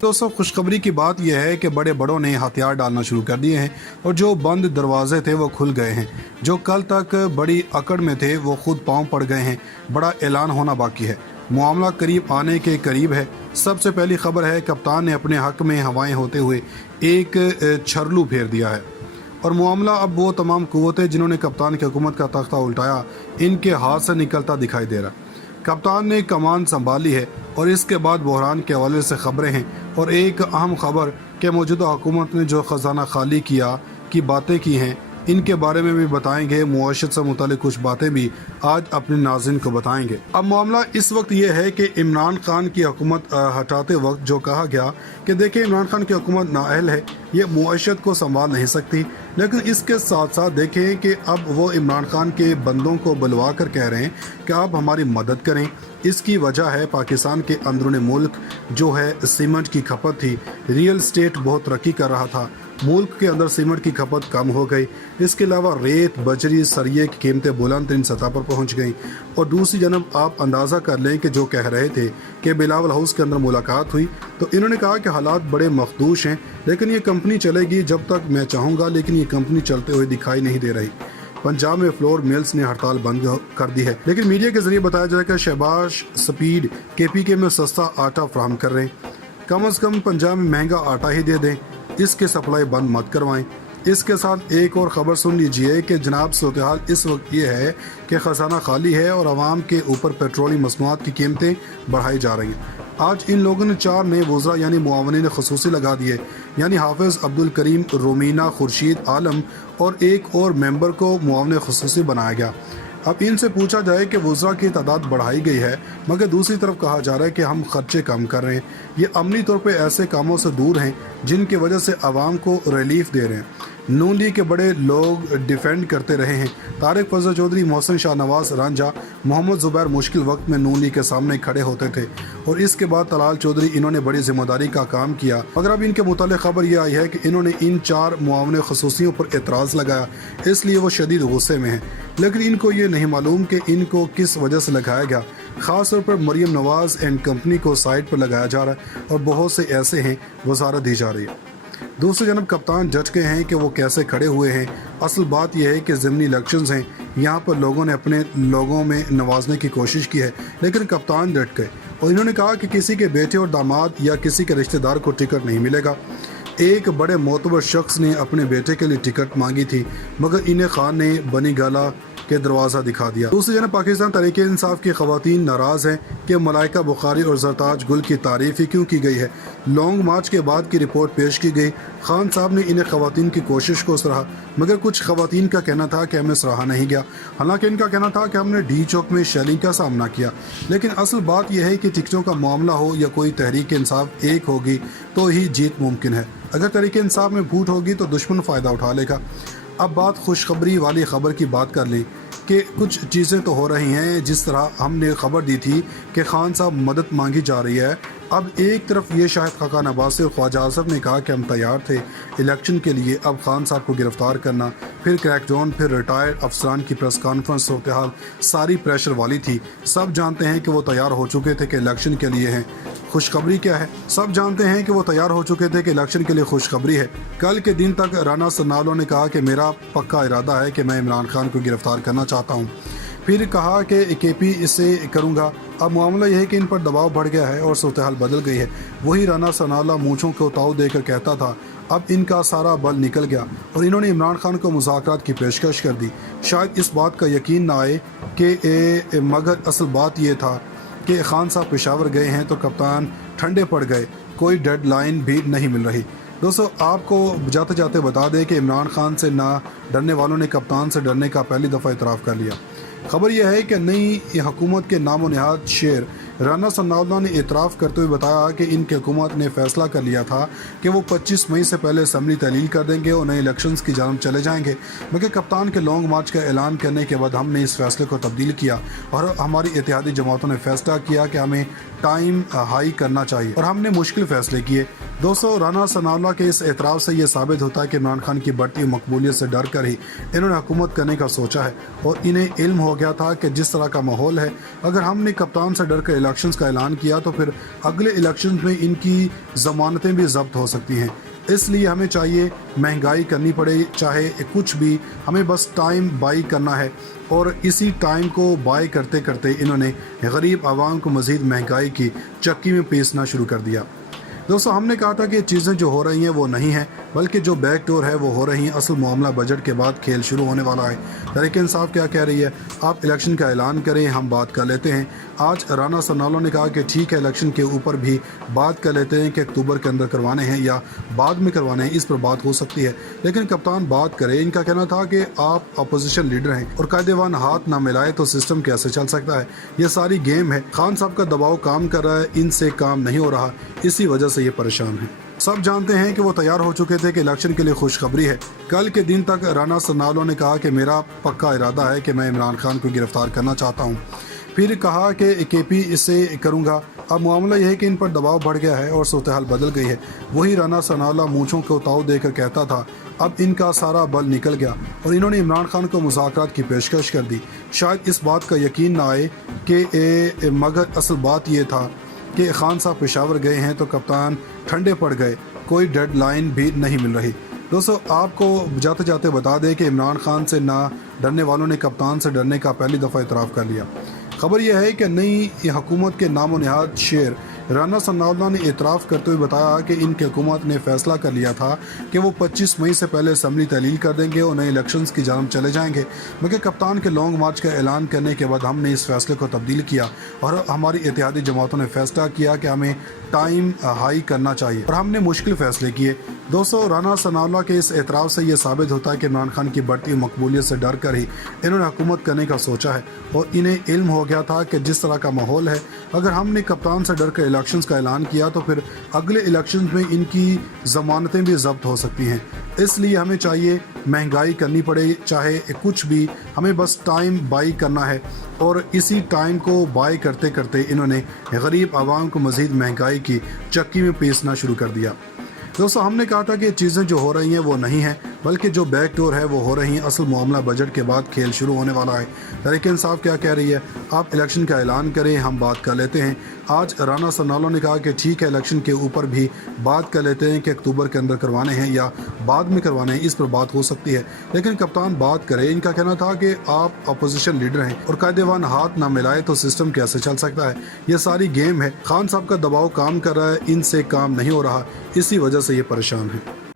दोस्तों खुशखबरी की बात यह है कि बड़े बड़ों ने हथियार डालना शुरू कर दिए हैं और जो बंद दरवाजे थे वो खुल गए हैं। जो कल तक बड़ी अकड़ में थे वो खुद पांव पड़ गए हैं। बड़ा ऐलान होना बाकी है। मामला करीब आने के करीब है। सबसे पहली खबर है, कप्तान ने अपने हक में हवाएं होते हुए एक छरलू फेर दिया है और मामला अब वो तमाम कुव्वतें जिन्होंने कप्तान की हुकूमत का तख्ता उल्टाया इनके हाथ से निकलता दिखाई दे रहा। कप्तान ने कमान संभाली है और इसके बाद बहरान के हवाले से खबरें हैं और एक अहम खबर कि मौजूदा हुकूमत ने जो ख़जाना खाली किया की बातें की हैं इनके बारे में भी बताएंगे। मुआशरत से मुतालिक कुछ बातें भी आज अपने नाज़रीन को बताएंगे। अब मामला इस वक्त ये है कि इमरान खान की हुकूमत हटाते वक्त जो कहा गया कि देखिए इमरान खान की हुकूमत नाअहल है, ये मुआशरत को संभाल नहीं सकती, लेकिन इसके साथ साथ देखें कि अब वो इमरान खान के बंदों को बुलवा कर कह रहे हैं कि आप हमारी मदद करें। इसकी वजह है पाकिस्तान के अंदरूनी मुल्क जो है सीमेंट की खपत थी, रियल स्टेट बहुत तरक्की कर रहा था, मुल्क के अंदर सीमेंट की खपत कम हो गई। इसके अलावा रेत, बजरी, सरिये की कीमतें बुलंद तरीन सतह पर पहुंच गईं। और दूसरी जानब आप अंदाज़ा कर लें कि जो कह रहे थे कि बिलावल हाउस के अंदर मुलाकात हुई तो इन्होंने कहा कि हालात बड़े मखदूश हैं, लेकिन ये कंपनी चलेगी जब तक मैं चाहूँगा, लेकिन ये कंपनी चलते हुए दिखाई नहीं दे रही। पंजाब में फ्लोर मिल्स ने हड़ताल बंद कर दी है, लेकिन मीडिया के जरिए बताया जाए कि शहबाज स्पीड KPK में सस्ता आटा फराहम कर रहे हैं। कम से कम पंजाब में महंगा आटा ही दे दें, इसके सप्लाई बंद मत करवाएं। इसके साथ एक और ख़बर सुन लीजिए कि जनाब सूरत हाल इस वक्त ये है कि ख़जाना खाली है और आवाम के ऊपर पेट्रोलियम मसनूआत की कीमतें बढ़ाई जा रही हैं। आज इन लोगों ने 4 नए वज़रा यानी मुआवनीन ख़ुसूसी लगा दिए, यानी हाफिज़ अब्दुल करीम, रोमीना, खुर्शीद आलम और एक और मेंबर को मुआवन ख़ुसूसी बनाया गया। अब इनसे पूछा जाए कि वज़रा की तादाद बढ़ाई गई है, मगर दूसरी तरफ कहा जा रहा है कि हम खर्चे कम कर रहे हैं। ये अमली तौर पे ऐसे कामों से दूर हैं जिनकी वजह से आवाम को रिलीफ दे रहे हैं। नून लीग के बड़े लोग डिफेंड करते रहे हैं। तारिक फजल चौधरी, मोहसिन शाहनवाज रांझा, मोहम्मद ज़ुबैर मुश्किल वक्त में नून लीग के सामने खड़े होते थे और इसके बाद तलाल चौधरी इन्होंने बड़ी जिम्मेदारी का काम किया। मगर अब इनके मुतालिक खबर यह आई है कि इन्होंने इन 4 मुआवने खसूसियों पर एतराज़ लगाया, इसलिए वो शदीद गुस्से में हैं। लेकिन इनको ये नहीं मालूम कि इनको किस वजह से लगाया गया। ख़ास तौर पर मरीम नवाज़ एंड कंपनी को साइड पर लगाया जा रहा है और बहुत से ऐसे हैं वजारत दी जा रही है। दूसरी जानब कप्तान जज के हैं कि वो कैसे खड़े हुए हैं। असल बात यह है कि ज़िमनी इलेक्शंस हैं, यहाँ पर लोगों ने अपने लोगों में नवाजने की कोशिश की है, लेकिन कप्तान डट गए और इन्होंने कहा कि किसी के बेटे और दामाद या किसी के रिश्तेदार को टिकट नहीं मिलेगा। एक बड़े मोतबर शख्स ने अपने बेटे के लिए टिकट मांगी थी, मगर इन्हें खान ने बनी गाला के दरवाज़ा दिखा दिया। दूसरी जानब पाकिस्तान तहरीक इंसाफ की खवातीन नाराज़ हैं कि मलाइका बुखारी और जरताज गुल की तारीफ़ ही क्यों की गई है। लॉन्ग मार्च के बाद की रिपोर्ट पेश की गई। खान साहब ने इन्हें खवातीन की कोशिश को सराहा, मगर कुछ खवातीन का कहना था कि हमें सराहा नहीं गया। हालांकि इनका कहना था कि हमने डी चौक में शेलिंग का सामना किया। लेकिन असल बात यह है कि टिकटों का मामला हो या कोई तहरीक इंसाफ एक होगी तो ही जीत मुमकिन है। अगर तहरीक इंसाफ में फूट होगी तो दुश्मन फ़ायदा उठा लेगा। अब बात खुशखबरी वाली ख़बर की बात कर लें कि कुछ चीज़ें तो हो रही हैं। जिस तरह हमने खबर दी थी कि खान साहब मदद मांगी जा रही है, अब एक तरफ ये शाहिद खाकान अब्बासी और ख्वाजा आसफ ने कहा कि हम तैयार थे इलेक्शन के लिए। अब खान साहब को गिरफ्तार करना, फिर क्रैकडाउन, फिर रिटायर्ड अफसरान की प्रेस कॉन्फ्रेंस, सूरत हाल सारी प्रेशर वाली थी। सब जानते हैं कि वो तैयार हो चुके थे कि इलेक्शन के लिए हैं। खुशखबरी क्या है? सब जानते हैं कि वो तैयार हो चुके थे कि इलेक्शन के लिए खुशखबरी है। कल के दिन तक राना सनाउल्लाह ने कहा कि मेरा पक्का इरादा है कि मैं इमरान खान को गिरफ्तार करना चाहता हूँ। फिर कहा कि KP इससे करूँगा। अब मामला यह है कि इन पर दबाव बढ़ गया है और सूरत हाल बदल गई है। वही राना सनाउल्लाह मूंछों को ताव देकर कहता था, अब इनका सारा बल निकल गया और इन्होंने इमरान खान को मुज़ाकरात की पेशकश कर दी। शायद इस बात का यकीन ना आए कि मगर असल बात यह था कि खान साहब पेशावर गए हैं तो कप्तान ठंडे पड़ गए, कोई डेडलाइन भी नहीं मिल रही। दोस्तों आपको जाते जाते बता दें कि इमरान खान से ना डरने वालों ने कप्तान से डरने का पहली दफ़ा इतराफ़ कर लिया। खबर यह है कि नई हुकूमत के नामो नहाद शेर राना सनाउल्लाह ने इतराफ़ करते हुए बताया कि इनकी हुकूमत ने फैसला कर लिया था कि वो 25 मई से पहले असम्बली तहलील कर देंगे और नए इलेक्शंस की जानब चले जाएंगे। मगर कप्तान के लॉन्ग मार्च का ऐलान करने के बाद हमने इस फैसले को तब्दील किया और हमारी इत्तेहादी जमातों ने फैसला किया कि हमें टाइम हाई करना चाहिए और हमने मुश्किल फैसले किए। दोस्तों, राना सनाउल्लाह के इस एतराफ़ से ये साबित होता है कि इमरान खान की बढ़ती मकबूलियत से डर कर ही इन्होंने हुकूमत करने का सोचा है और इन्हें इल्म हो गया था कि जिस तरह का माहौल है, अगर हमने कप्तान से डर कर इलेक्शंस का ऐलान किया तो फिर अगले इलेक्शंस में इनकी ज़मानतें भी ज़ब्त हो सकती हैं। इसलिए हमें चाहिए, महंगाई करनी पड़े चाहे कुछ भी, हमें बस टाइम बाई करना है। और इसी टाइम को बाई करते करते इन्होंने गरीब आवाम को मज़ीद महंगाई की चक्की में पीसना शुरू कर दिया। दोस्तों, हमने कहा था कि चीज़ें जो हो रही हैं वो नहीं हैं, बल्कि जो बैक डोर है वो हो रही हैं। असल मामला बजट के बाद खेल शुरू होने वाला है। तहरीक इंसाफ क्या कह रही है, आप इलेक्शन का ऐलान करें, हम बात कर लेते हैं। आज राना सनाउल्लाह ने कहा कि ठीक है, इलेक्शन के ऊपर भी बात कर लेते हैं कि अक्टूबर के अंदर करवाने हैं या बाद में करवाने हैं, इस पर बात हो सकती है। लेकिन कप्तान बात करे, इनका कहना था कि आप अपोजिशन लीडर हैं और कायदेवान हाथ ना मिलाए तो सिस्टम कैसे चल सकता है। ये सारी गेम है। खान साहब का दबाव काम कर रहा है, इनसे काम नहीं हो रहा, इसी वजह से ये परेशान है। सब जानते हैं कि वो तैयार हो चुके थे कि इलेक्शन के लिए खुशखबरी है। कल के दिन तक राना सनाउल्लाह ने कहा कि मेरा पक्का इरादा है कि मैं इमरान खान को गिरफ्तार करना चाहता हूँ। फिर कहा कि केपी इससे करूँगा। अब मामला यह है कि इन पर दबाव बढ़ गया है और सूरत हाल बदल गई है। वही राना सनाउल्लाह मूंछों को ताव देकर कहता था, अब इनका सारा बल निकल गया और इन्होंने इमरान खान को मुज़ाकरात की पेशकश कर दी। शायद इस बात का यकीन ना आए कि मगर असल बात ये था कि खान साहब पेशावर गए हैं तो कप्तान ठंडे पड़ गए, कोई डेडलाइन भी नहीं मिल रही। दोस्तों, आपको जाते जाते बता दें कि इमरान खान से ना डरने वालों ने कप्तान से डरने का पहली दफ़ा इतराफ़ कर लिया। खबर यह है कि नई हुकूमत के नामो निहाद शेर राना सनाउल्लाह ने इतराफ़ करते हुए बताया कि इनकी हुकूमत ने फैसला कर लिया था कि वो 25 मई से पहले असम्बली तहलील कर देंगे और नए इलेक्शंस की जानब चले जाएंगे। मगर कप्तान के लॉन्ग मार्च का ऐलान करने के बाद हमने इस फैसले को तब्दील किया और हमारी इत्तेहादी जमातों ने फैसला किया कि हमें टाइम हाई करना चाहिए और हमने मुश्किल फ़ैसले किए। दोस्तों, राना सनाउल्लाह के इस एतराफ़ से ये साबित होता है कि इमरान खान की बढ़ती मकबूलियत से डर कर ही इन्होंने हुकूमत करने का सोचा है और इन्हें इल्म हो गया था कि जिस तरह का माहौल है, अगर हमने कप्तान से डर कर इलेक्शंस का ऐलान किया तो फिर अगले इलेक्शंस में इनकी ज़मानतें भी ज़ब्त हो सकती हैं। इसलिए हमें चाहिए, महंगाई करनी पड़े चाहे कुछ भी, हमें बस टाइम बाई करना है। और इसी टाइम को बाई करते करते इन्होंने गरीब आवाम को मज़ीद महंगाई की चक्की में पीसना शुरू कर दिया। दोस्तों, हमने कहा था कि चीज़ें जो हो रही हैं वो नहीं हैं, बल्कि जो बैक डोर है वो हो रही हैं। असल मामला बजट के बाद खेल शुरू होने वाला है। तहरीक इंसाफ क्या कह रही है, आप इलेक्शन का ऐलान करें, हम बात कर लेते हैं। आज राना सनाउल्लाह ने कहा कि ठीक है, इलेक्शन के ऊपर भी बात कर लेते हैं कि अक्टूबर के अंदर करवाने हैं या बाद में करवाने हैं, इस पर बात हो सकती है। लेकिन कप्तान बात करे, इनका कहना था कि आप अपोजिशन लीडर हैं और कायदेवान हाथ ना मिलाए तो सिस्टम कैसे चल सकता है। ये सारी गेम है। खान साहब का दबाव काम कर रहा है, इनसे काम नहीं हो रहा, इसी वजह से ये परेशान है।